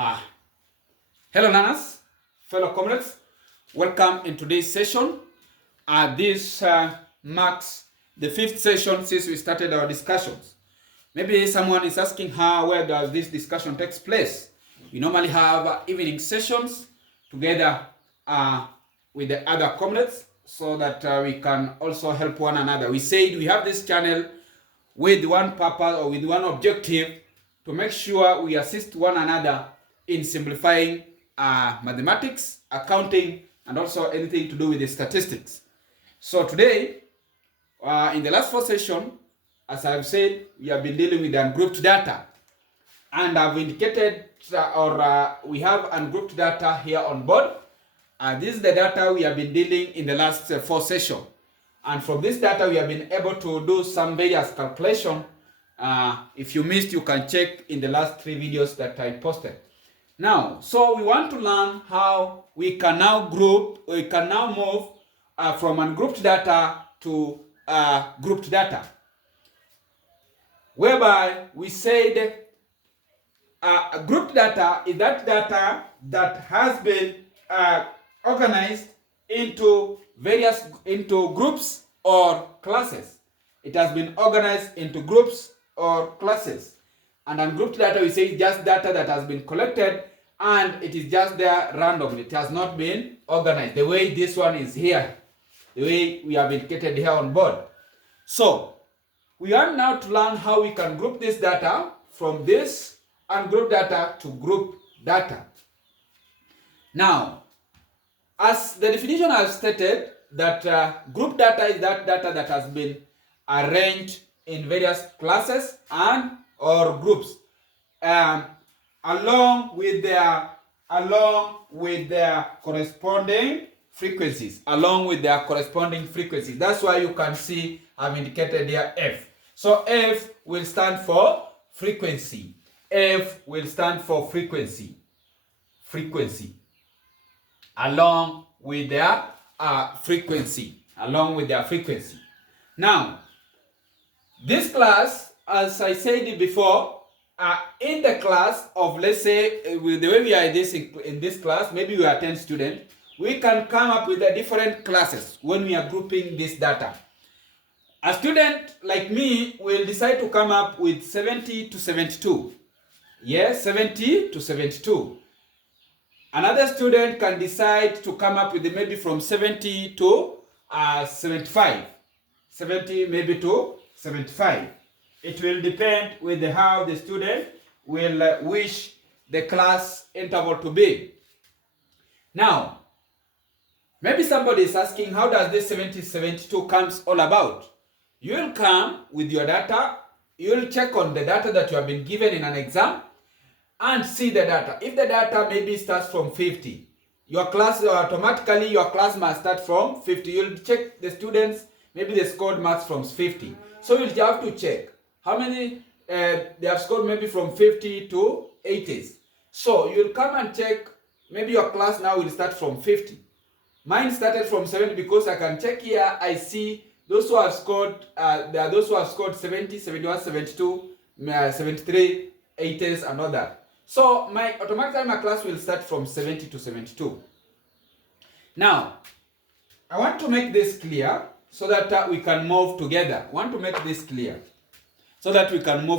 Uh, Hello learners, fellow comrades, welcome in today's session. This marks the fifth session since we started our discussions. Maybe someone is asking where does this discussion takes place? We normally have evening sessions together with the other comrades so that we can also help one another. We said we have this channel with one purpose or with one objective to make sure we assist one another in simplifying mathematics, accounting, and also anything to do with the statistics. So today, in the last four sessions, as I've said, we have been dealing with ungrouped data. And I've indicated, we have ungrouped data here on board. This is the data we have been dealing in the last four sessions. And from this data, we have been able to do some various calculations. If you missed, you can check in the last three videos that I posted. Now, so we want to learn how we can now move from ungrouped data to grouped data. Whereby we said grouped data is that data that has been organized into groups or classes. It has been organized into groups or classes. And ungrouped data, we say, is just data that has been collected and it is just there randomly. It has not been organized the way this one is here, the way we have indicated here on board. So we are now to learn how we can group this data from this ungrouped data to group data. Now, as the definition has stated, that group data is that data that has been arranged in various classes and or groups along with their corresponding frequencies. That's why you can see I've indicated here F. So F will stand for frequency. Frequency. Along with their frequency. Now, this class, as I said before, in the class of, let's say, with the way we are in this class, maybe we are 10 students, we can come up with different classes when we are grouping this data. A student like me will decide to come up with 70 to 72. Yes, 70 to 72. Another student can decide to come up with maybe from 70 to 75. 70 maybe to 75. It will depend with how the student will wish the class interval to be. Now, maybe somebody is asking, how does this 70-72 comes all about? You will come with your data, you will check on the data that you have been given in an exam and see the data. If the data maybe starts from 50, your class must start from 50. You'll check the students, maybe they scored marks from 50. So you'll have to check how many they have scored maybe from 50 to 80s. So you'll come and check, maybe your class now will start from 50. Mine started from 70 because I can check here, I see those who have scored, there are those who have scored 70, 71, 72, 73, 80s and all that. So automatically my class will start from 70 to 72. Now, I want to make this clear so that we can move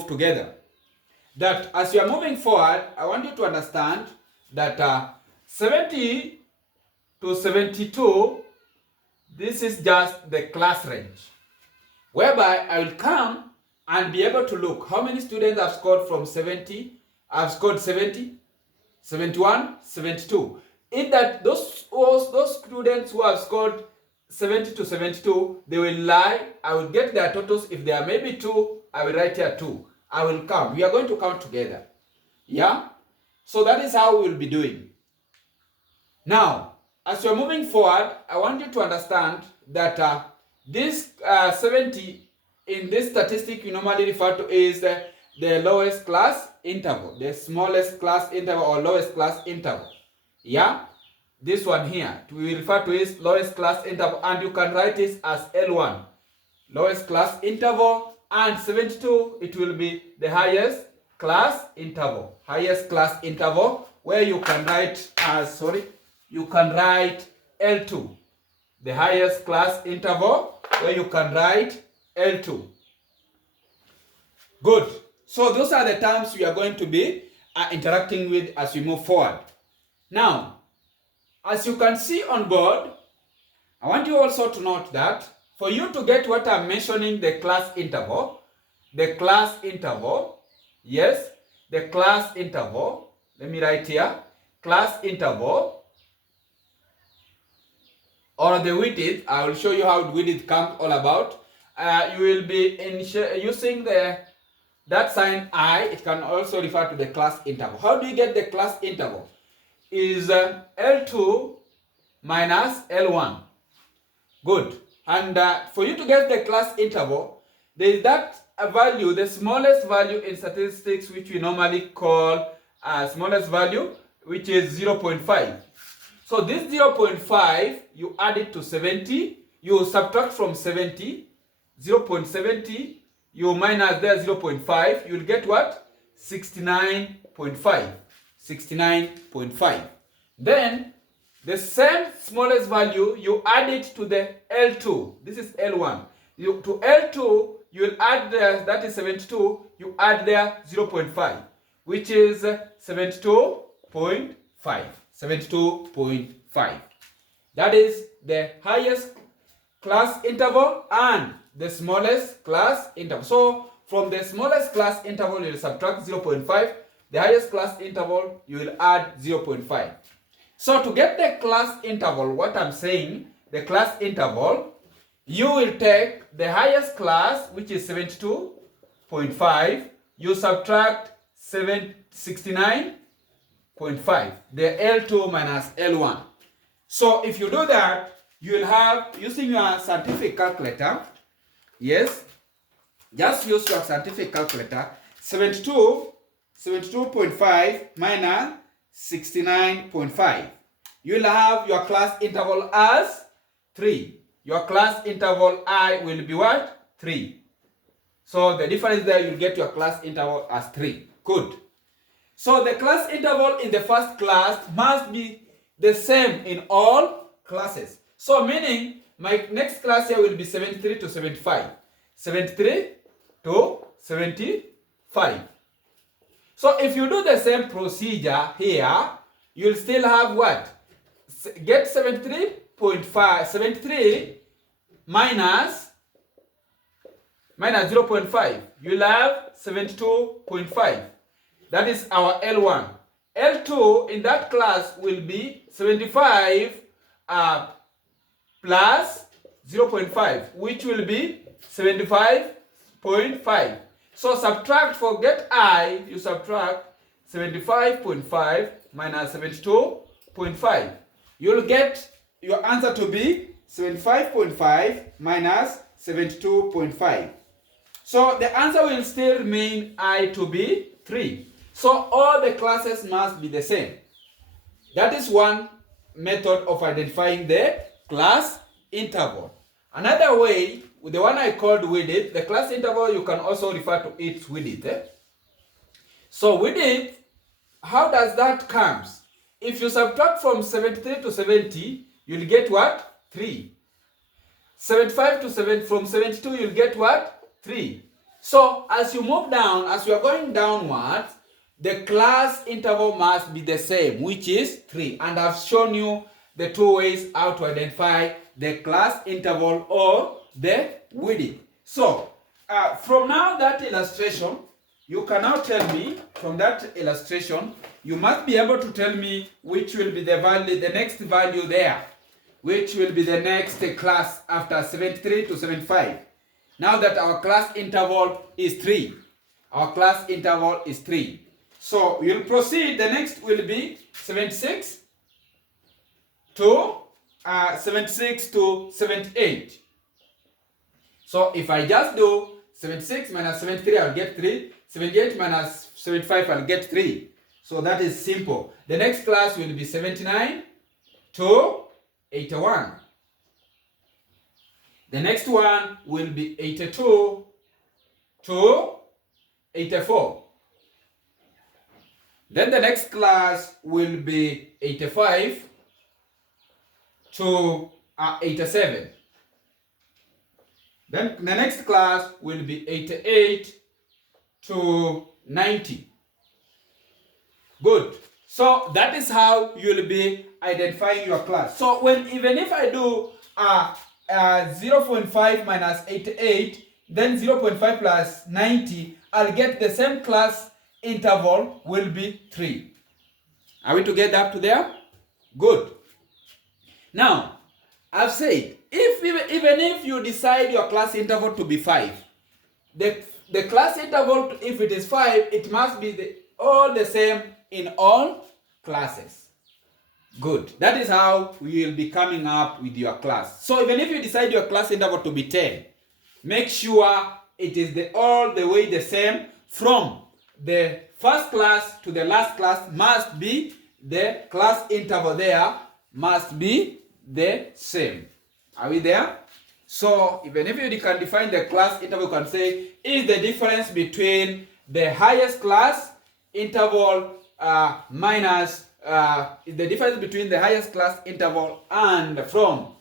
together. That as you are moving forward, I want you to understand that 70 to 72, this is just the class range. Whereby I will come and be able to look how many students have scored from 70. I've scored 70, 71, 72. In that those students who have scored 70 to 72, they will lie. I will get their totals. If there are maybe 2, I will write here 2. I will count. We are going to count together. Yeah? So that is how we will be doing. Now, as you are moving forward, I want you to understand that this 70 in this statistic we normally refer to is the lowest class interval, the smallest class interval or lowest class interval. Yeah? This one here, we refer to as lowest class interval, and you can write this as L1. Lowest class interval, and 72, it will be the highest class interval. where you can write you can write L2. The highest class interval where you can write L2. Good. So those are the terms we are going to be interacting with as we move forward. Now, as you can see on board, I want you also to note that for you to get what I'm mentioning, the class interval, yes, the class interval, let me write here, class interval, or the width, I will show you how width comes all about. You will be using that sign I, it can also refer to the class interval. How do you get the class interval? Is L2 minus L1. Good. And for you to get the class interval, there is that value, the smallest value in statistics, which we normally call smallest value, which is 0.5. So this 0.5, you add it to 70, you subtract from 70, 0.70, you minus there 0.5, you'll get what? 69.5. 69.5. Then the same smallest value, you add it to the L2. This is L1. To L2, you'll add there, that is 72, you add there 0.5, which is 72.5. 72.5. That is the highest class interval and the smallest class interval. So from the smallest class interval, you will subtract 0.5. The highest class interval, you will add 0.5. So to get the class interval, what I'm saying, the class interval, you will take the highest class, which is 72.5, you subtract 69.5, the L2 minus L1. So if you do that, you will have, using your scientific calculator, yes, just use your scientific calculator, 72.5 minus 69.5. You will have your class interval as 3. Your class interval I will be what? 3. So the difference there, you'll get your class interval as 3. Good. So the class interval in the first class must be the same in all classes. So meaning my next class here will be 73 to 75. 73 to 75. So if you do the same procedure here, you'll still have what? Get 73.5, 73 minus 0.5. You'll have 72.5. That is our L1. L2 in that class will be 75 plus 0.5, which will be 75.5. So subtract, forget I, you subtract 75.5 minus 72.5. You'll get your answer to be 75.5 minus 72.5. So the answer will still remain I to be 3. So all the classes must be the same. That is one method of identifying the class interval. Another way, with the one I called width, the class interval, you can also refer to it width. So width, how does that come? If you subtract from 73 to 70, you'll get what? 3. 75 to 7, from 72, you'll get what? 3. So as you move down, as you are going downwards, the class interval must be the same, which is 3. And I've shown you the two ways how to identify the class interval or the width. So from now that illustration, you can now tell me, from that illustration, you must be able to tell me which will be the value, the next value there, which will be the next class after 73 to 75. Now that our class interval is 3. Our class interval is 3. So we'll proceed. The next will be 76 to 78. So if I just do 76 minus 73, I'll get 3. 78 minus 75, I'll get 3. So that is simple. The next class will be 79 to 81. The next one will be 82 to 84. Then the next class will be 85 to 87. Then the next class will be 88 to 90. Good. So that is how you'll be identifying your class. So even if I do 0.5 minus 88, then 0.5 plus 90, I'll get the same class interval will be 3. Are we together up to there? Good. Now, I've said, even if you decide your class interval to be 5, the class interval, if it is 5, it must be all the same in all classes. Good. That is how we will be coming up with your class. So even if you decide your class interval to be 10, make sure it is all the way the same from the first class to the last class. Must be the class interval there must be the same. Are we there? So even if you can define the class interval, you can say is the difference between the highest class interval minus is the difference between the highest class interval and from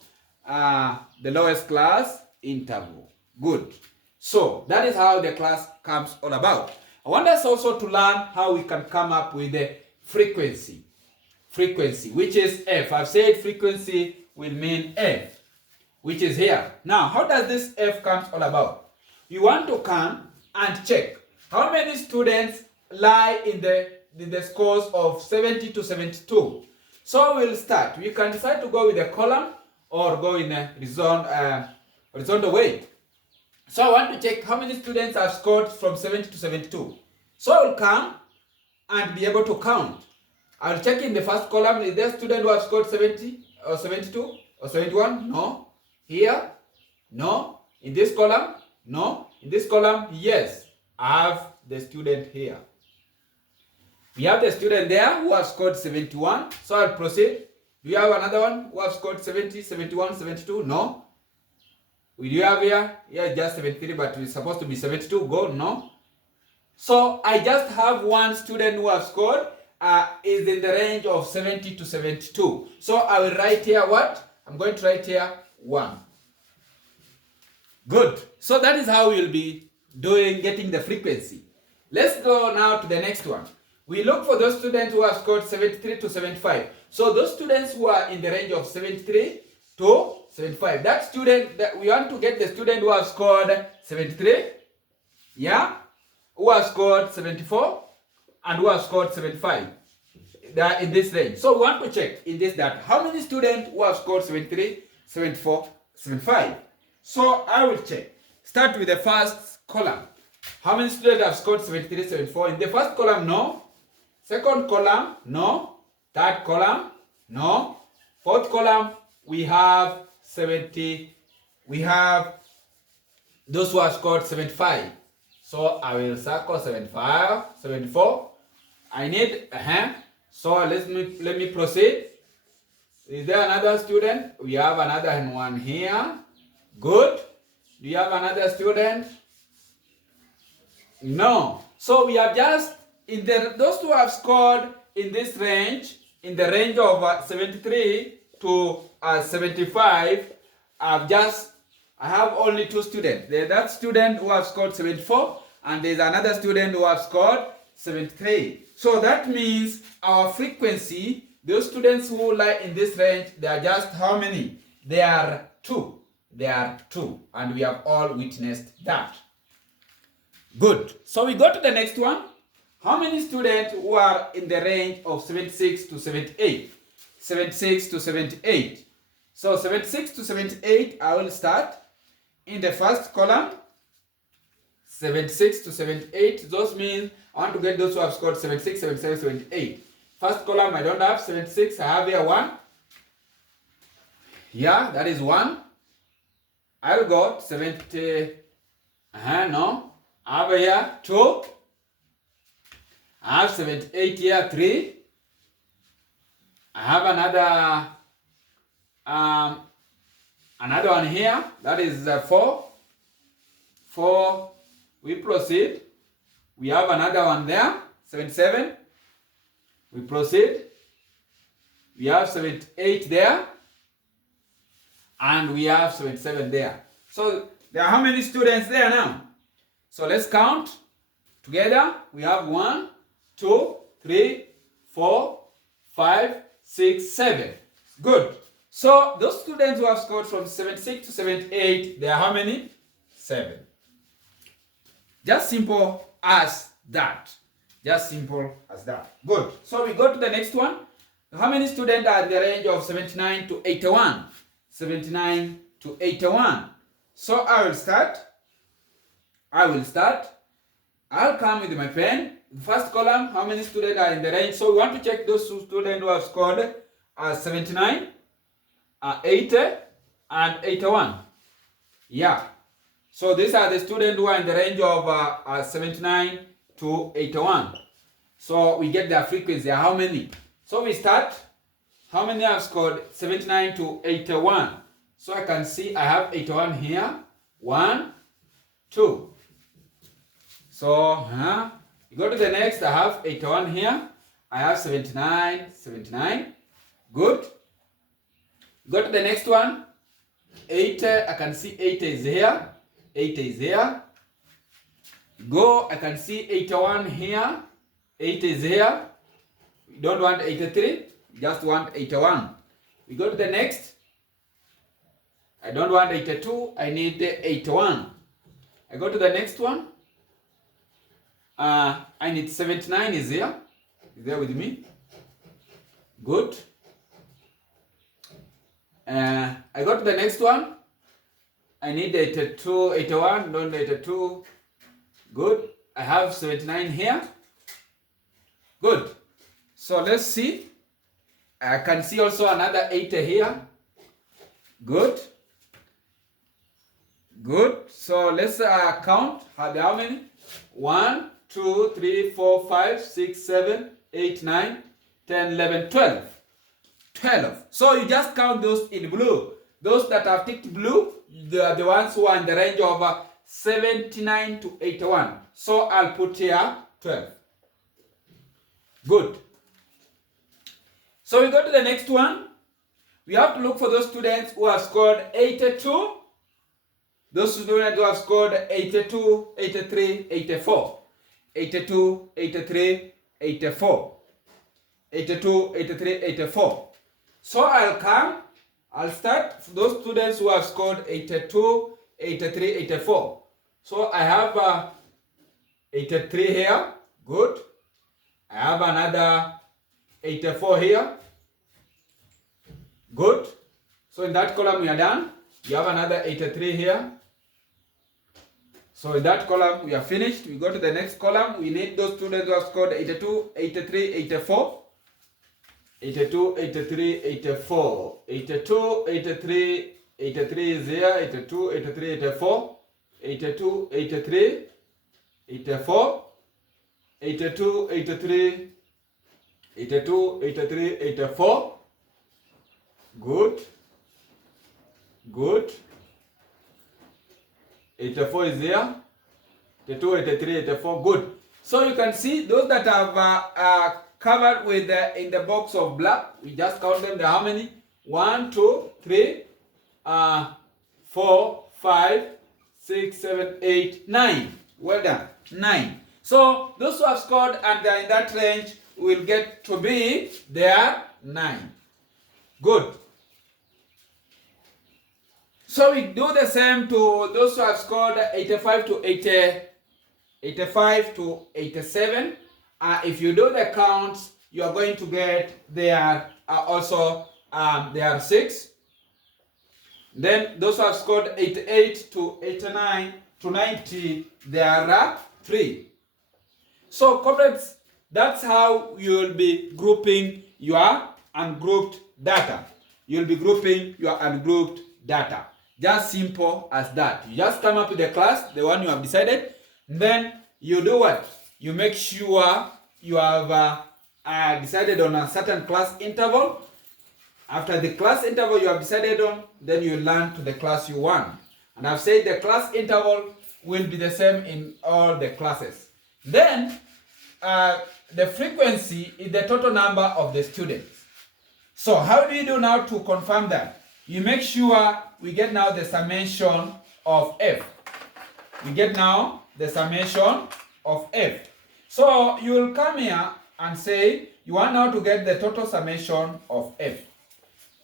the lowest class interval. Good. So that is how the class comes all about. I want us also to learn how we can come up with the frequency. Frequency, which is F. I've said frequency will mean F, which is here. Now, how does this F comes all about? You want to come and check how many students lie in the scores of 70 to 72. So we'll start. We can decide to go with a column or go in a horizontal way. So I want to check how many students have scored from 70 to 72. So I will come and be able to count. I'll check in the first column, is there a student who has scored 70 or 72 or 71? No. Here? No. In this column? No. In this column? Yes. I have the student here. We have the student there who has scored 71. So I'll proceed. Do you have another one who has scored 70, 71, 72? No. We do have here? Here just 73, but it's supposed to be 72. Go? No. So I just have one student who has scored is in the range of 70 to 72. So I will write here what? I'm going to write here 1. Good. So that is how we'll be getting the frequency. Let's go now to the next one. We look for those students who have scored 73 to 75. So those students who are in the range of 73 to 75. That student, we want to get the student who has scored 73, yeah, who has scored 74, and who has scored 75. They are in this range. So we want to check in this data how many students who have scored 73, 74, 75. So I will check. Start with the first column. How many students have scored 73, 74? In the first column, no. Second column, no. Third column, no. Fourth column, we have 70. We have those who have scored 75. So I will circle 75, 74. I need, so let me proceed. Is there another student? We have another one here. Good. Do you have another student? No. So we have just, those who have scored in this range, in the range of 73 to 75, I have only 2 students. There's that student who has scored 74, and there's another student who has scored 73. So that means our frequency, those students who lie in this range, they are just how many? They are 2. They are 2. And we have all witnessed that. Good. So we go to the next one. How many students who are in the range of 76 to 78? 76 to 78. So 76 to 78, I will start in the first column. 76 to 78, those means I want to get those who have scored 76, 77, 78. First column, I don't have 76, I have here 1. Yeah, that is 1. I'll go 70, no. I have here 2. I have 78 here, 3. I have another one here, that is 4. 4. We proceed. We have another one there, 77. We proceed. We have 78 there. And we have 77 there. So there are how many students there now? So let's count. Together we have 1, 2, 3, 4, 5, 6, 7. Good. So those students who have scored from 76 to 78, there are how many? 7. Just simple as that. Just simple as that. Good. So we go to the next one. How many students are in the range of 79 to 81? 79 to 81. So I will start. I'll come with my pen. The first column, how many students are in the range? So we want to check those students who have scored 79, 80, and 81. Yeah. So these are the students who are in the range of 79 to 81. So we get their frequency. How many? So we start. How many have scored 79 to 81? So I can see I have 81 here. 1, 2. So you go to the next. I have 81 here. I have 79. Good. Go to the next one. 80. I can see 80 is here. 80 is here. Go. I can see 81 here. 80 is here. We don't want 83. Just want 81. We go to the next. I don't want 82. I need 81. I go to the next one. I need 79 is here. Is there with me? Good. I go to the next one. I need 82, 81, don't 82. Good. I have 79 here. Good. So let's see. I can see also another 80 here. Good. Good. So let's count. How many? 1, 2, 3, 4, 5, 6, 7, 8, 9, 10, 11, 12. 12. So you just count those in blue. Those that have ticked blue, they are the ones who are in the range of 79 to 81. So I'll put here 12. Good. So we go to the next one. We have to look for those students who have scored 82. Those students who have scored 82, 83, 84. 82, 83, 84. 82, 83, 84. So I'll start for those students who have scored 82, 83, 84. So I have 83 here. Good. I have another 84 here. Good. So in that column we are done. You have another 83 here. So in that column we are finished. We go to the next column. We need those students who have scored 82, 83, 84. 82, 83, 84. 82, 83, 83 is here. 82, 83, 84. 82, 83, 84. 82, 83, 82, 83, 84. Good. Good. 84 is here. 82, 83, 84. Good. So you can see those that have covered with in the box of black. We just count them. There are how many? 1, 2, 3, 4, 5, 6, 7, 8, 9. Well done. 9. So those who have scored and they are in that range will get to be there 9. Good. So we do the same to those who have scored 85 to 80, 85 to 87. If you do the counts, you are going to get there also there are 6. Then those who have scored 88 to 89 to 90, there are 3. So comrades, that's how you will be grouping your ungrouped data. You'll be grouping your ungrouped data. Just simple as that. You just come up with the class, the one you have decided. Then you do what? You make sure you have decided on a certain class interval. After the class interval you have decided on, then you learn to the class you want. And I've said the class interval will be the same in all the classes. Then the frequency is the total number of the students. So how do you do now to confirm that? You make sure we get now the summation of f. We get now the summation of f. So you will come here and say you want now to get the total summation of f.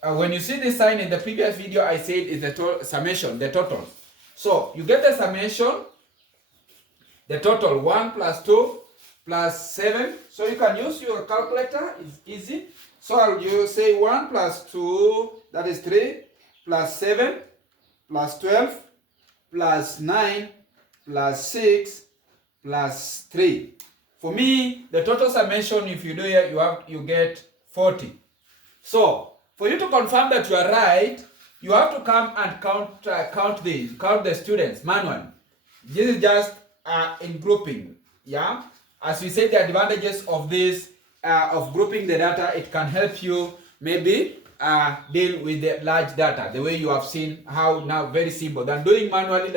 When you see this sign in the previous video, I said is the summation, the total. So you get the summation, the total 1 plus 2 plus 7. So you can use your calculator, it's easy. So you say 1 plus 2, that is 3, plus 7, plus 12, plus 9, plus 6, plus 3. For me, the total summation, if you do here, you get 40. So for you to confirm that you are right, you have to come and count the students manually. This is just in grouping, yeah. As we said, the advantages of this of grouping the data, it can help you maybe deal with the large data the way you have seen. How now very simple than doing manually.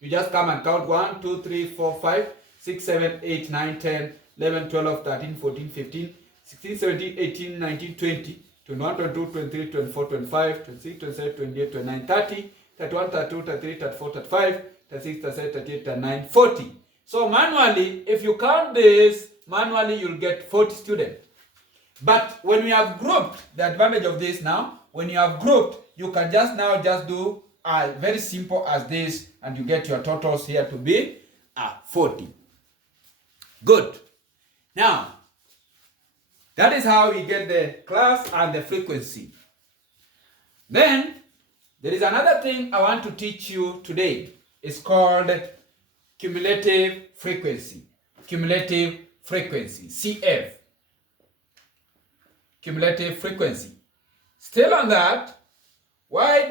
You just come and count 1, 2, 3, 4, 5, 6, 7, 8, 9, 10, 11, 12, 13, 14, 15, 16, 17, 18, 19, 20, 21, 22, 23, 24, 25, 26, 27, 28, 29, 30, 31, 32, 33, 34, 35, 36, 37, 38, 39, 40. So manually, if you count this manually, you'll get 40 students. But when we have grouped, the advantage of this now, when you have grouped, you can just do very simple as this, and you get your totals here to be 40. Good. Now, that is how we get the class and the frequency. Then, there is another thing I want to teach you today. It's called cumulative frequency. Cumulative frequency, CF. Cumulative frequency. Still on that, why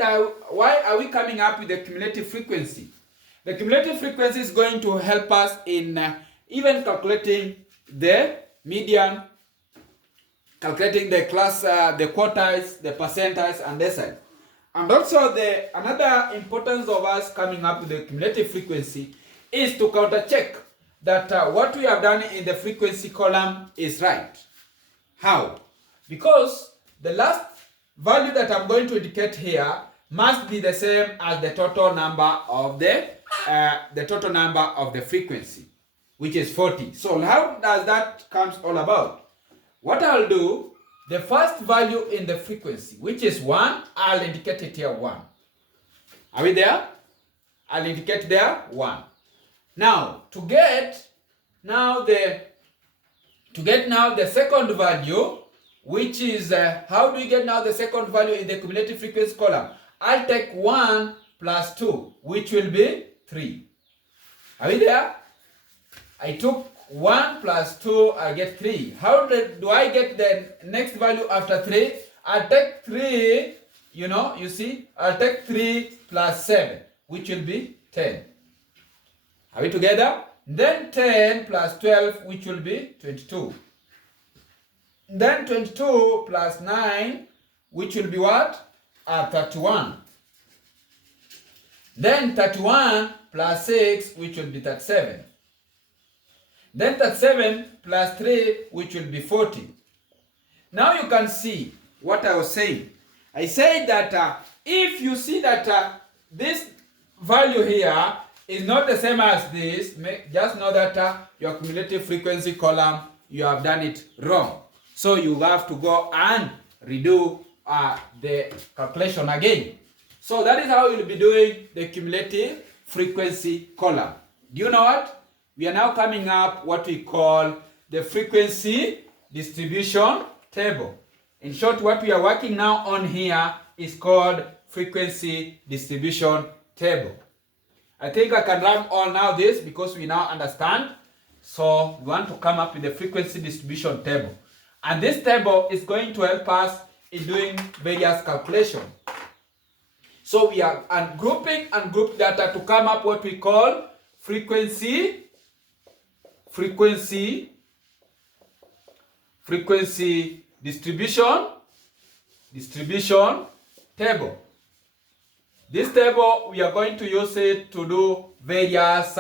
are we coming up with the cumulative frequency? The cumulative frequency is going to help us in even calculating the median, calculating the class, the quartiles, the percentiles, and deciles. And also another importance of us coming up with the cumulative frequency is to counter check that what we have done in the frequency column is right. How? Because the last value that I'm going to indicate here must be the same as the total number of the frequency, which is 40. So how does that comes all about? What I'll do, the first value in the frequency, which is 1, I'll indicate it here 1. Are we there? I'll indicate there 1. Now, to get now the second value, which is, how do we get now the second value in the cumulative frequency column? I'll take 1 plus 2, which will be 3. Are we there? I took 1 plus 2, I get 3. How do I get the next value after 3? I'll take 3, you see, I'll take 3 plus 7, which will be 10. Are we together? Then 10 plus 12, which will be 22. Then 22 plus 9, which will be what? 31. Then 31 plus 6, which will be 37. Then 37 plus 3, which will be 40. Now you can see what I was saying. I said that if you see that this value here is not the same as this, just know that your cumulative frequency column, you have done it wrong. So you have to go and redo the calculation again. So that is how you'll be doing the cumulative frequency column. Do you know what? We are now coming up what we call the frequency distribution table. In short, what we are working now on here is called frequency distribution table. I think I can run on now this because we now understand. So we want to come up with the frequency distribution table. And this table is going to help us in doing various calculations. So we are grouping and group data to come up what we call frequency distribution table. This table, we are going to use it to do various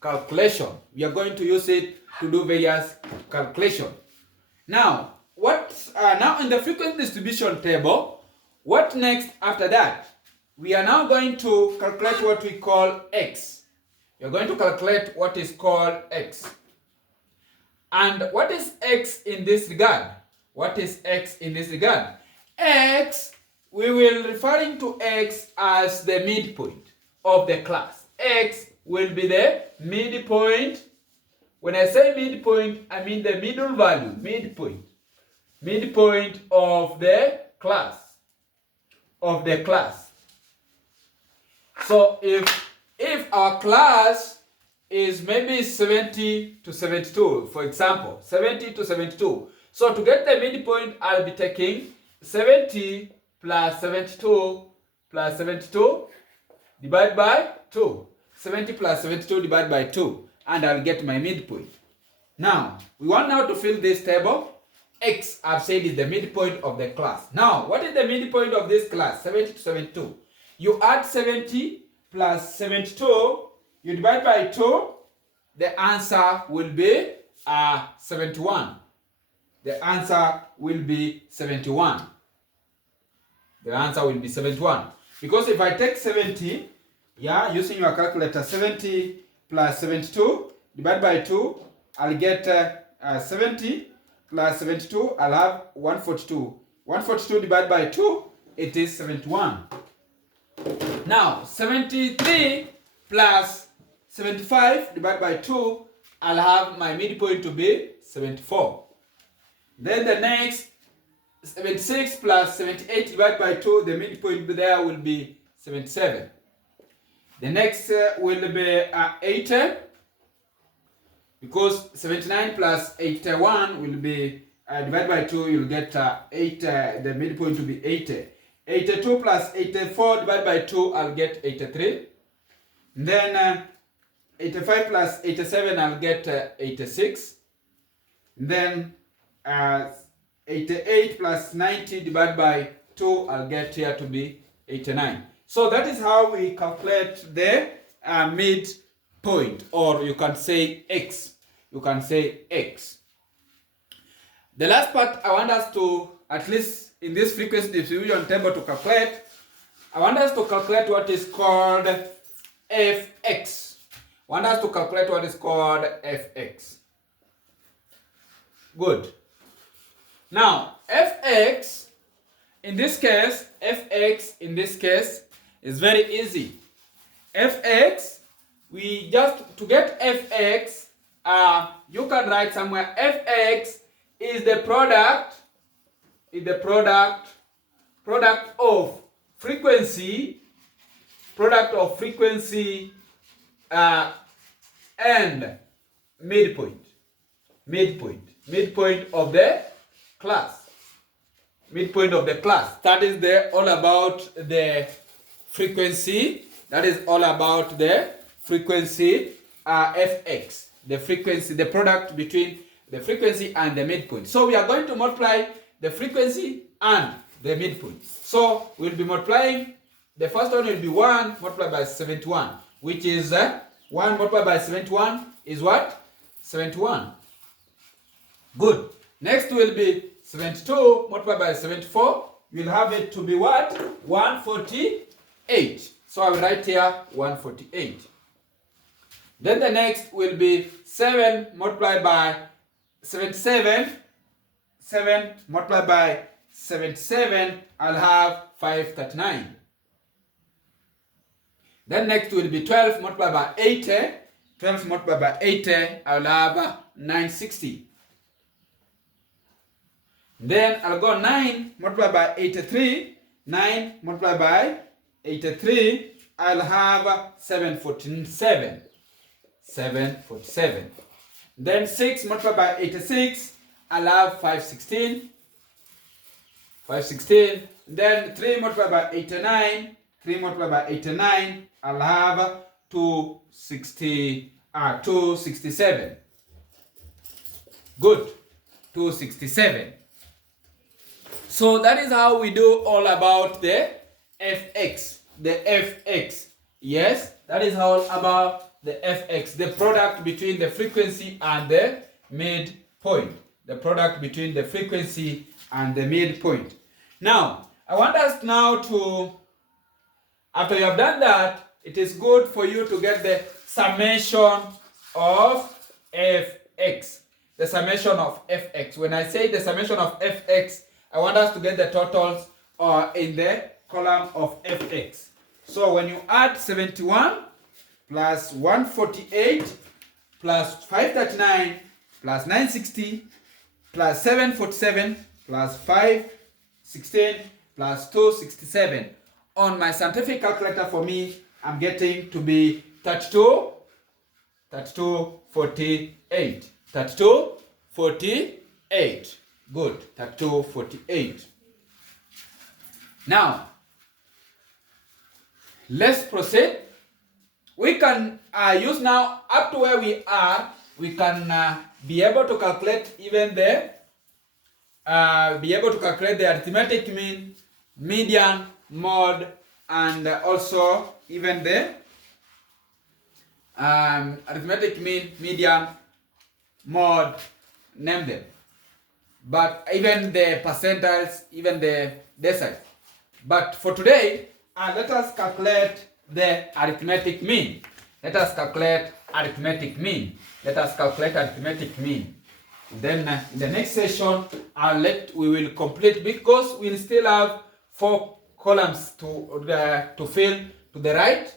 calculation. We are going to use it to do various calculation. Now, now in the frequency distribution table, what next after that? We are now going to calculate what we call x. We are going to calculate what is called x. And what is x in this regard? What is x in this regard? X, we will referring to x as the midpoint of the class. X will be the midpoint. When I say midpoint, I mean the middle value, midpoint. Midpoint of the class. So if our class is maybe 70 to 72, for example, 70 to 72. So to get the midpoint, I'll be taking 70 plus 72 plus 72 divided by 2. 70 plus 72 divided by 2. And I'll get my midpoint. Now, we want now to fill this table. X, I've said, is the midpoint of the class. Now, what is the midpoint of this class? 70 to 72. You add 70 plus 72, you divide by 2, the answer will be 71. The answer will be 71. The answer will be 71. Because if I take 70, using your calculator, 70 plus 72 divided by 2, I'll get 70 plus 72, I'll have 142. 142 divided by 2, it is 71. Now, 73 plus 75 divided by 2, I'll have my midpoint to be 74. Then the next, 76 plus 78 divided by 2, the midpoint there will be 77. The next will be 80, because 79 plus 81 will be divided by 2, you'll get 8, the midpoint to be 80. 82 plus 84 divided by 2, I'll get 83. Then 85 plus 87, I'll get 86. Then 88 plus 90 divided by 2, I'll get here to be 89. So that is how we calculate the midpoint, or you can say x. You can say x. The last part I want us to, at least in this frequency distribution table, to calculate, I want us to calculate what is called fx. I want us to calculate what is called fx. Good. Now, fx in this case is very easy. Fx, we just, to get fx, you can write somewhere, fx is the product of frequency and midpoint of the class. Midpoint of the class. That is all about the frequency. That is all about the frequency fx. The frequency, the product between the frequency and the midpoint. So we are going to multiply the frequency and the midpoint. So we'll be multiplying, the first one will be 1 multiplied by 71, which is 1 multiplied by 71 is what? 71. Good. Next will be 72 multiplied by 74. We'll have it to be what? 148. So I will write here 148. Then the next will be 7 multiplied by 77. 7 multiplied by 77, I'll have 539. Then next will be 12 multiplied by 80. 12 multiplied by 80, I'll have 960. Then I'll go 9 multiplied by 83. 9 multiplied by 83, I'll have 747. 747. Then 6 multiplied by 86, I'll have 516. 516. Then 3 multiplied by 89. 3 multiplied by 89, I'll have 267. Good. 267. So that is how we do all about the fx. The fx. Yes, that is all about the fx, the product between the frequency and the midpoint. The product between the frequency and the midpoint. Now, I want us now to, after you have done that, it is good for you to get the summation of fx. The summation of fx. When I say the summation of fx, I want us to get the totals in the column of fx. So when you add 71 plus 148 plus 539 plus 960 plus 747 plus 516 plus 267. On my scientific calculator, for me, I'm getting to be 3248. 3248. Good. 3248. Now, let's proceed. We can use now up to where we are. We can be able to calculate even the arithmetic mean, median, mode, and also even the arithmetic mean, median, mode, name them. But even the percentiles, even the deciles. But for today, let us calculate the arithmetic mean. Let us calculate arithmetic mean. Let us calculate arithmetic mean. Then in the next session, we will complete, because we'll still have 4 columns to fill to the right.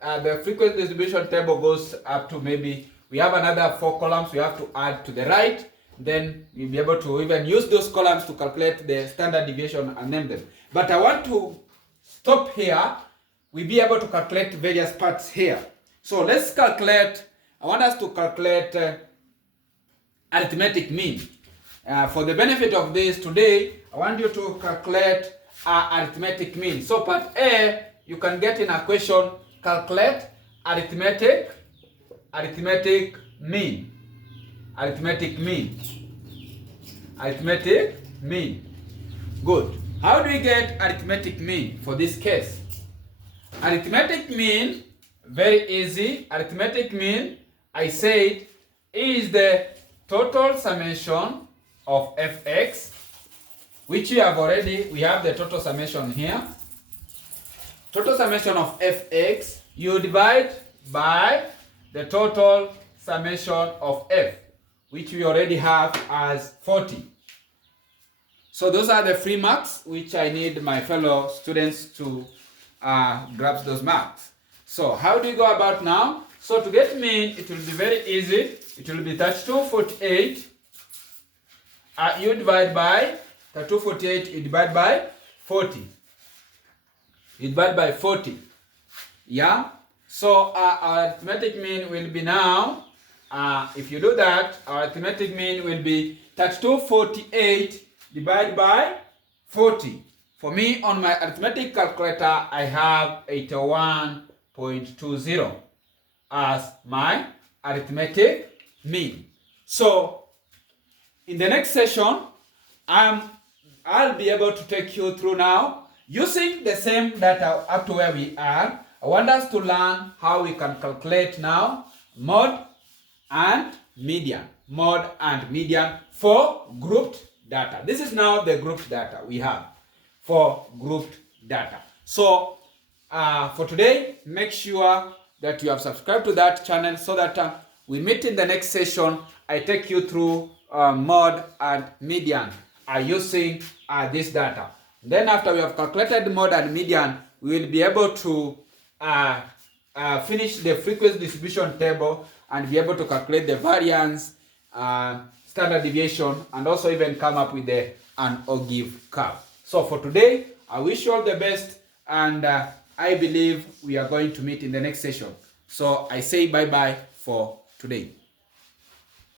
The frequency distribution table goes up to, maybe we have another 4 columns we have to add to the right. Then we'll be able to even use those columns to calculate the standard deviation and name them. But I want to stop here. We'll be able to calculate various parts here. So let's calculate. I want us to calculate arithmetic mean. For the benefit of this today, I want you to calculate arithmetic mean. So part A, you can get in a question, calculate arithmetic mean. Arithmetic mean. Arithmetic mean. Good. How do we get arithmetic mean for this case? Arithmetic mean, very easy. Arithmetic mean, I said, is the total summation of fx, which we have the total summation here. Total summation of fx, you divide by the total summation of f, which we already have as 40. So those are the free marks, which I need my fellow students to grab those marks. So how do you go about now? So to get mean, it will be very easy. It will be 3248. You divide by 3248, you divide by 40. You divide by 40. Yeah? So our arithmetic mean will be now, if you do that, our arithmetic mean will be 3248 divided by 40. For me, on my arithmetic calculator, I have 81.20 as my arithmetic mean. So, in the next session, I'll be able to take you through now, using the same data up to where we are. I want us to learn how we can calculate now mode and median. Mode and median for grouped data. This is now the grouped data we have for grouped data. So for today, make sure that you have subscribed to that channel so that we meet in the next session. I take you through mode and median using this data. Then after we have calculated mode and median, we will be able to finish the frequency distribution table and be able to calculate the variance, standard deviation, and also even come up with an ogive curve. So for today, I wish you all the best, and I believe we are going to meet in the next session. So I say bye-bye for today.